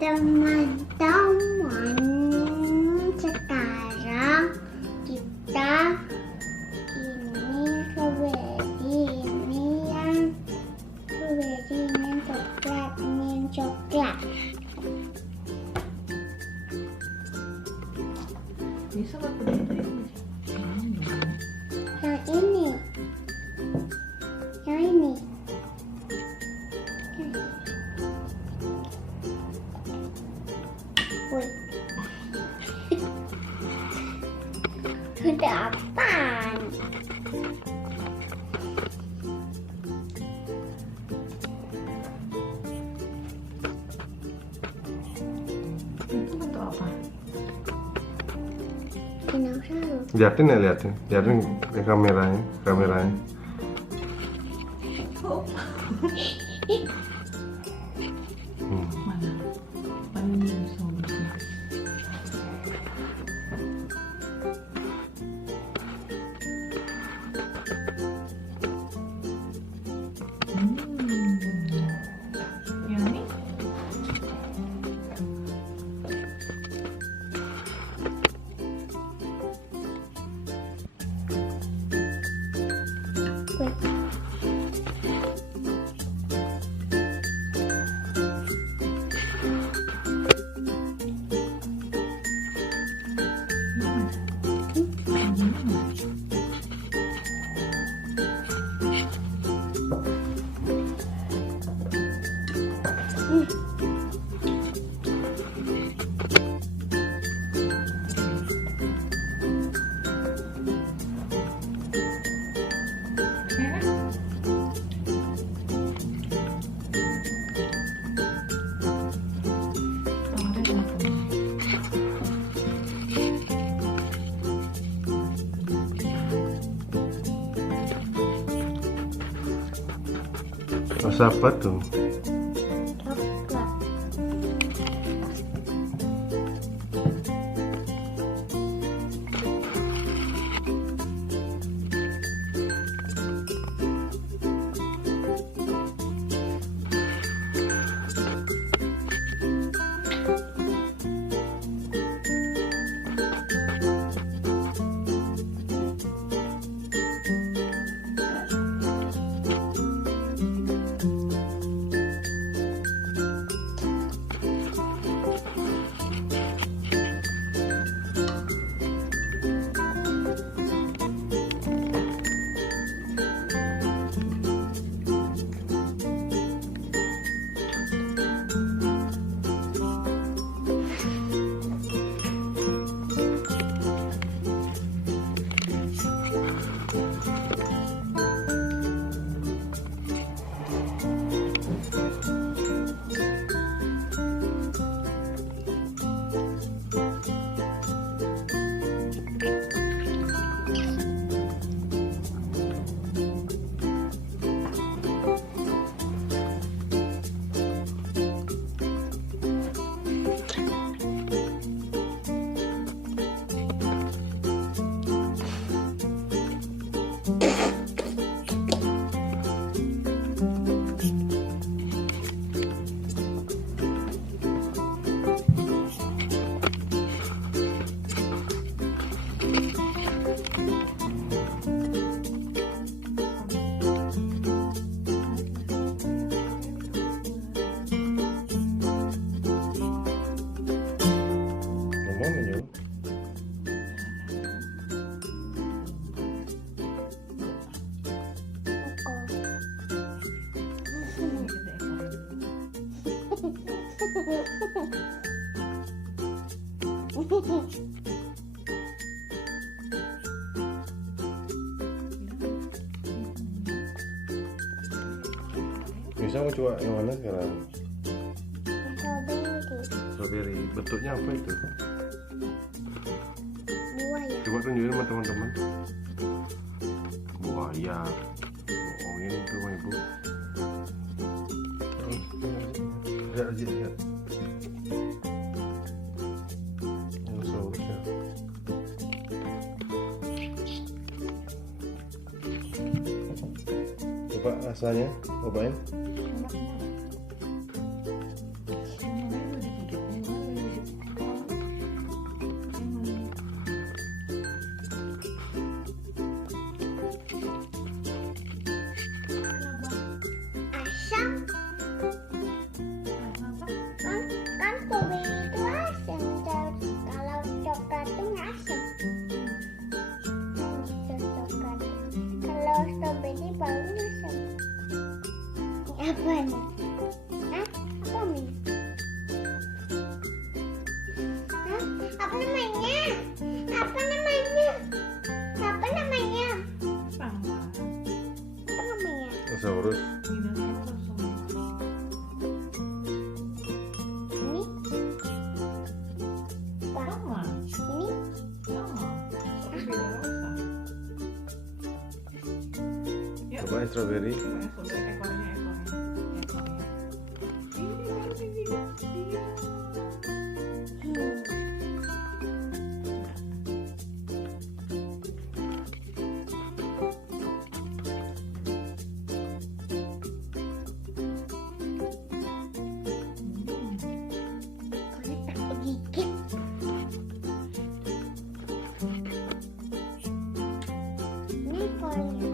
Teman-teman, sekarang kita ini strawberry, ini yang coklat, ini yang coklat. Bisa nggak puding itu? Yang ini, yang ini. Woi. Udah apaan? Itu bentuk apa? Dinosaurus. Liatin ya, liatin ke kameranya. Mana? Mana dinosaurusnya? Yang ini? Rasa apa tuh? Coklat. Bisa mau coba yang mana sekarang? Strawberry. Strawberry. Bentuknya apa itu? Buah ya. Coba tunjukin sama teman-teman. Buaya. Bohongin itu sama ibu. Lihat aja, lihat. Dinosaurus ya. Coba rasanya, cobain. Apa nih? Hah? Apa nih? Hah? Apa namanya? Apa namanya? Apa namanya? Sama. Apa namanya? Dinosaurus. Dinosaurus semua. Ini? Apa? Sama. Ini? Sama. Tapi beda rasa. Yuk. Coba strawberry. Coba ekornya. Ini baru tinggi dia. Kalau tak gigit. Ini ekornya.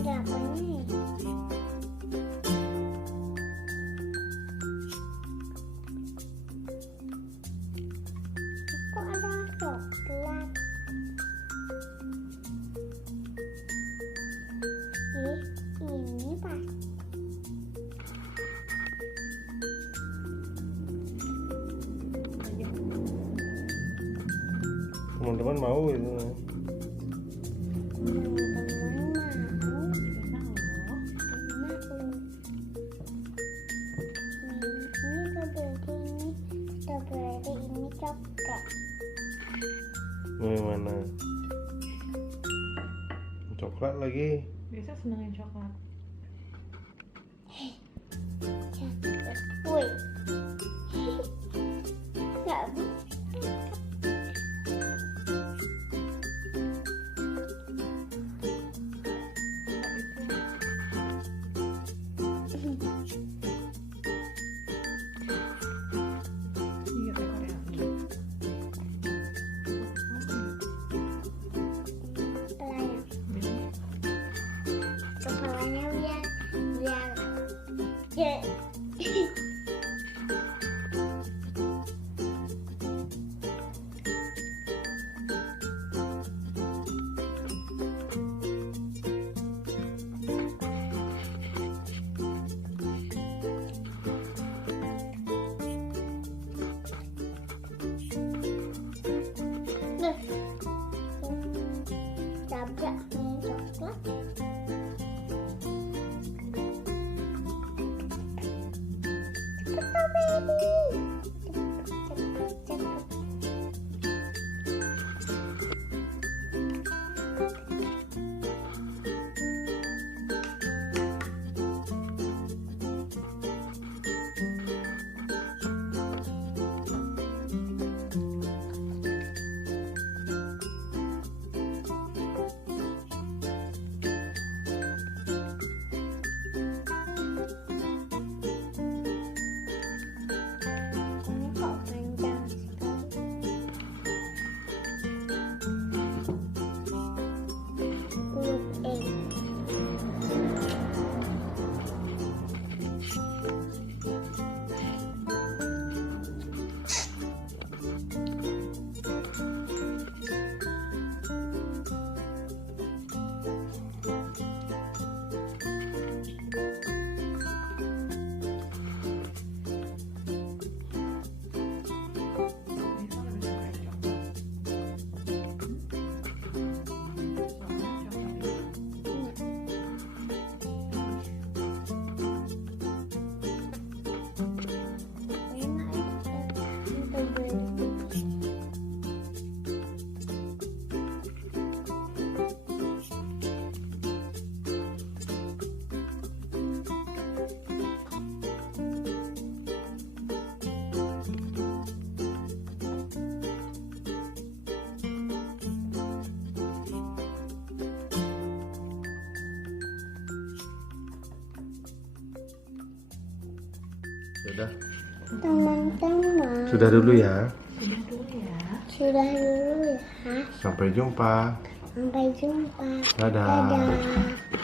Ada apa nih? Kok ada coklat? Ini pas. Teman-teman mau itu. Teman-teman mau. Enak loh. Enak loh. Ini strawberry, ini coklat. Mana? Coklat lagi. Biasa senengin coklat. Coklat. Woi. Nggak bisa. Iya ekornya. Kepalanya. Kepalanya biar tabrak nih coklat. Strawberry. Cepet. Ini kok panjang sekali. Look Sudah. Teman-teman. Sudah dulu ya. Sudah dulu ya. Sudah dulu ya. Sampai jumpa. Sampai jumpa. Dadah. Dadah.